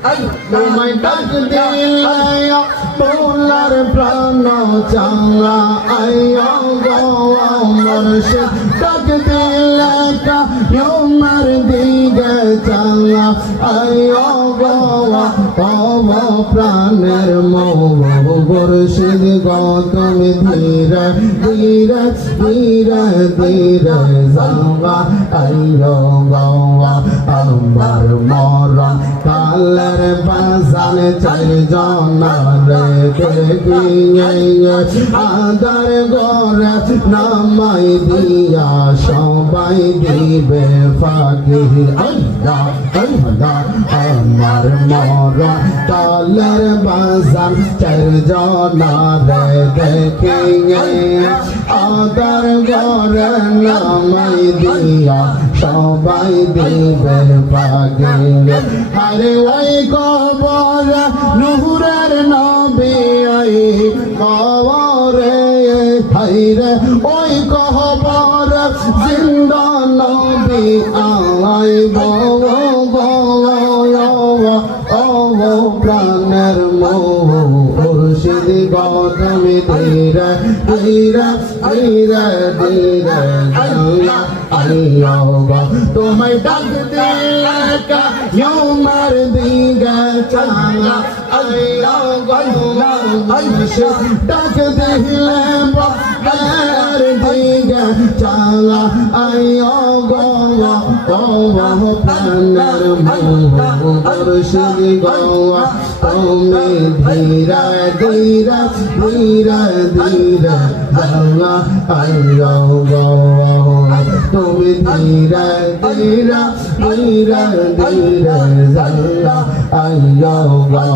তোমায় ডাক দিলে তোলার প্রাণ চাঙ্গা আইয়া গো মুর্শিদ ডাক দিলে কায়ুমার দিকে চাঙ্গা আইয়া গো প্রাণের মুর্শিদ গো তুমি ধীরে ধীরে ধীরে ধীরে যাওয়া আইয়া গো আমার মরণ কালের বাজান চারজন রে দেখিয়ে আদার ঘরে নামাই দিয়া সবাই দিবে ফাঁকি আল্লাহ আল্লাহ আমার মরণ কালের বাজান চারজন রে দেখিয়ে আদার ঘরে নামাই দিয়া সবাই দিবে ফাঁকি আরে ওই কবর নূরের নবী আই কবরে হাইরে ওই কবর জিন্দা নবী আই গো প্রাণের মুর্শিদ গো তুমি ধীরে ধীরে ধীরে ধীরে আইয়া গো তোমায় ডাক দিলে কায়ুমার দিকে চাঙ্গা আইয়া গো মুর্শিদ ডাক দিলে বাবার দিকে চাঙ্গা আইয়া গো প্রাণের মুর্শিদ গো তুমি ধীরে ধীরে ধীরে ধীরে চাঙ্গা আইয়া গো তুমি ধীরে ধীরে ধীরে ধীরে চাঙ্গা আইয়া গো